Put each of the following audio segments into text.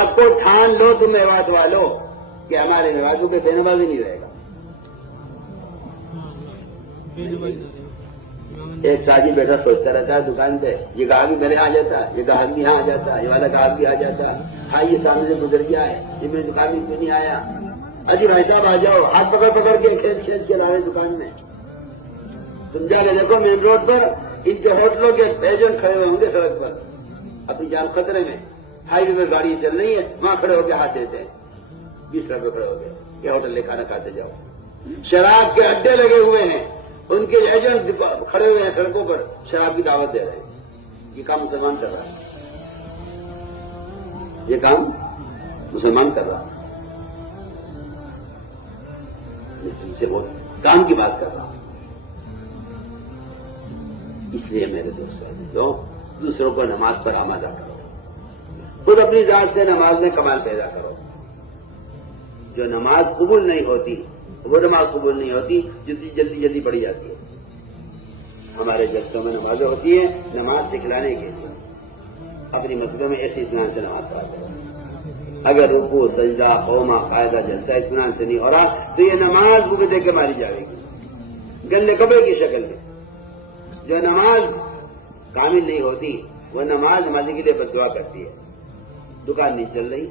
आग को ठान लो तुम मेवात वालों कि हमारे मेवातों के बे नमाजी नहीं रहेगा। एक साजी बैठा सोचता रहता है दुकान पे, ये ग्राहक मेरे आ जाता, ये ग्राहक भी यहाँ आ जाता, ये वाला ग्राहक भी आ जाता, हाँ ये सामने से गुजर गया है, ये मेरी दुकान में क्यों नहीं आया, अजी भाई साहब आ जाओ, हाथ पकड़ पकड़ के खींच के ला रहे दुकान में। तुम जाके देखो मेन रोड पर इनके होटलों के एजेंट खड़े हुए होंगे सड़क पर, अपनी जान खतरे में, हाईवे में गाड़ी चल रही है, वहां खड़े होकर हाथ देते हैं, 20 रुपये खड़े हो गए, ये होटल ले खाना खाते जाओ। शराब के अड्डे लगे हुए हैं, उनके एजेंट खड़े हुए हैं सड़कों पर, शराब की दावत दे रहे हैं। ये काम मुसलमान कर रहा है, ये काम मुसलमान कर रहा है। मैं तुमसे वो काम की बात कर रहा हूं। इसलिए मेरे दोस्तों, दूसरों को नमाज पर आमादा करो, खुद अपनी जात से नमाज में कमाल पैदा करो। जो नमाज कबूल नहीं होती वो नमाज कबूल नहीं होती जितनी जल्दी जल्दी पढ़ी जाती है। हमारे जलसों में नमाजें होती है नमाज सिखलाने के लिए, अपनी मस्जिदों में ऐसे इत्मीनान से नमाज पढ़ा करो। अगर रुकू सजदा कौमा कायदा जलसा इत्मीनान से नहीं हो रहा तो ये नमाज मुझे दे के मारी जाएगी गंदे कपड़े की शक्ल में। जो नमाज कामिल नहीं होती वो नमाज नमाजी के लिए बददुआ करती है। दुकान नहीं चल रही,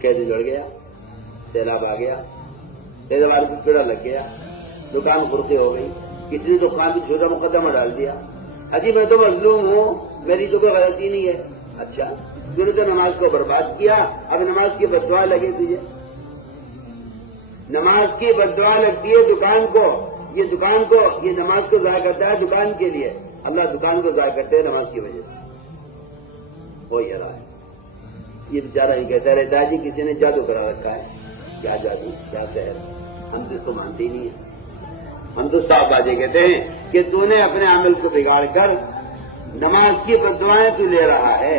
खेत जड़ गया, सैलाब आ गया, पैदावार को कीड़ा लग गया, दुकान खुर्दे हो गई, किसी ने दुकान पर छोटा मुकदमा डाल दिया, अजी मैं तो मजलूम हूं, मेरी तो कोई गलती नहीं है। अच्छा, तूने तो नमाज को बर्बाद किया, अब नमाज की बददुआ लगे तुझे। नमाज की बददुआ लगती है दुकान को, ये दुकान को, ये नमाज को जाया करता है दुकान के लिए, अल्लाह दुकान को जाया करते हैं नमाज की वजह से। हो ये रहा है, ये बेचारा ही कहता रहता है जी किसी ने जादू करा रखा है। क्या जादू, क्या शहर, हम तो इसको मानते ही नहीं है। हम तो साफ बातें कहते हैं कि तूने अपने अमल को बिगाड़ कर नमाज की बददुआएं तू ले रहा है।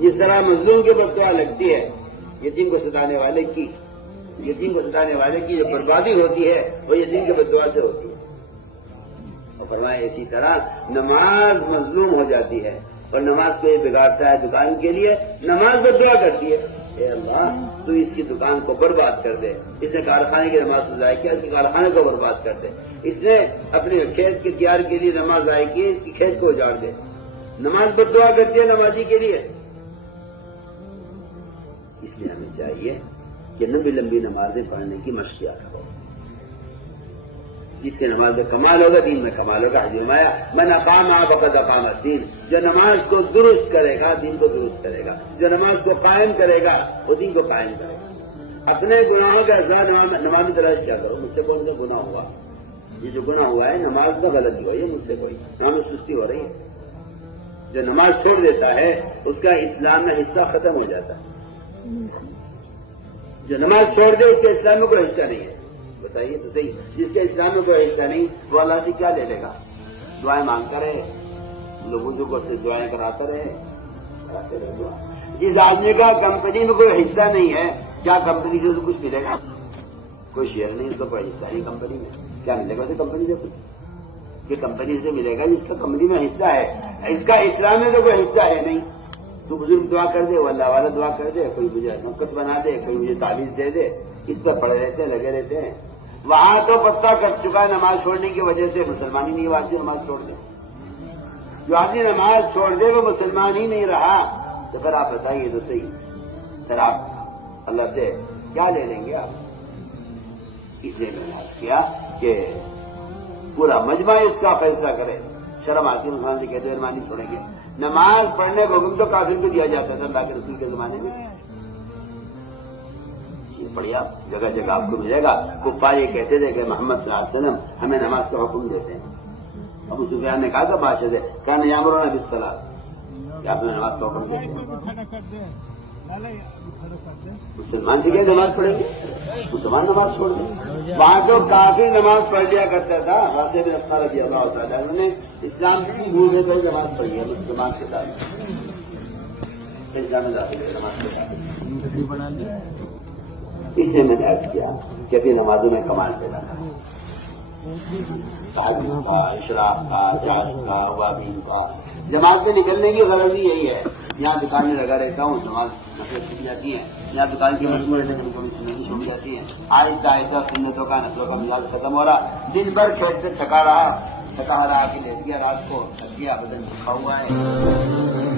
जिस तरह मजलूम की बददुआ लगती है यतीम को सताने वाले की, यतीम को सताने वाले की जो बर्बादी होती है वो यतीम की बददुआ से होती है। और फरमाया इसी तरह नमाज मजलूम हो जाती है और नमाज को ये बिगाड़ता है दुकान के लिए, नमाज बददुआ करती है, ए अल्लाह तू इसकी दुकान को बर्बाद कर दे। इसने कारखाने की नमाज को ज़ाया किया, इसके कारखाने को बर्बाद कर दे। इसने अपने खेत के तैयार के लिए नमाज ज़ाया की, इसकी खेत को उजाड़ दे। नमाज बददुआ करती है नमाजी के लिए। इसलिए हमें चाहिए कि लंबी लंबी नमाजें पढ़ने की मशक़ किया करो। जिससे नमाज में कमाल होगा दीन में कमाल होगा। हजमाया मन अकामा बकद अकामा दीन, जो नमाज को दुरुस्त करेगा दीन को दुरुस्त करेगा, जो नमाज को कायम करेगा वो दीन को कायम करेगा। अपने गुनाहों का असर नमाज में तलाश क्या करो, मुझसे कौन सा गुनाह हुआ, ये जो गुनाह हुआ है नमाज में गलती हुई है, मुझसे कोई नमाज में सुस्ती हो रही है। जो नमाज छोड़ देता है उसका इस्लाम में हिस्सा खत्म हो जाता है। जो नमाज छोड़ दे उसके इस्लाम में कोई हिस्सा नहीं है। बताइए तो सही, जिसके इस्लाम में कोई हिस्सा नहीं वो अल्लाह से क्या ले लेगा। दुआएं मांगता रहे, लोगों को से दुआएं कराते रहे दुआ। जिस आदमी का कंपनी में कोई हिस्सा नहीं है, क्या कंपनी से कुछ मिलेगा? कोई शेयर नहीं, उसका कोई हिस्सा नहीं कंपनी में, क्या मिलेगा उसे कंपनी से? कुछ ये कंपनी से मिलेगा जिसका कंपनी में हिस्सा है। इसका इस्लाम में तो कोई हिस्सा है नहीं। तू बुजुर्ग दुआ कर दे, वो अल्लाह वाला दुआ कर दे, कोई मुझे नौकस बना दे, कोई मुझे ताबीज दे दे, इस पर पड़े रहते हैं, लगे रहते हैं। वहां तो पत्ता कट चुका है नमाज छोड़ने की वजह से, मुसलमान ही नहीं हुआ आदमी नमाज छोड़ दे। जो आदमी नमाज छोड़ दे वो मुसलमान ही नहीं रहा। तो फिर आप बताइए तो सही, फिर आप अल्लाह से क्या ले लेंगे आप? इसलिए मैंने आज किया कि पूरा मजमा इसका फैसला करे। शर्म आती है मुसलमान से कहते हैं नमाज नहीं छोड़ेंगे। नमाज पढ़ने को हुक्म तो काफिर को दिया जाता था अल्लाह के रसूल के जमाने में। ये बढ़िया जगह जगह आपको मिलेगा। कुफ्फार ये कहते थे कि मोहम्मद सल्लल्लाहु अलैहि वसल्लम हमें नमाज का हुक्म देते हैं। अबू सुफियान ने कहा था बादशाह से, कहना यामुरुना बिस्सलात, कि आप हमें नमाज का हुक्म देते हैं। मुसलमान से क्या नमाज पढ़ेंगे? मुसलमान नमाज छोड़ दें। वहां तो काफी नमाज पढ़ लिया करता था। वासे में अफ्तार रज़ी अल्लाह तआला उन्होंने इस्लाम की भूल में नमाज पढ़ी है मुसलमान के साथ, इस्लाम में दाखिल नमाज के साथ। इसलिए मैंने अर्ज किया कि अभी नमाजों में कमाल पैदा करा। تحجد کا، اشراق کا، چاش کا، وابین کا. جماعت میں نکلنے کی غرض ہی یہی ہے. یہاں دکانیں لگا رہتا ہوں، نماز نفل چھوٹ جاتی ہیں. یہاں دکان کی مجموعے سے کبھی کبھی سننے چھوٹ جاتی ہیں. آہستہ آہستہ سنتوں کا نفلوں کا مزاج ختم ہو رہا. دن بھر کھیت سے تھکا رہا کہ لیٹ گیا، رات کو تھک گیا، بدن تھکا ہوا ہے.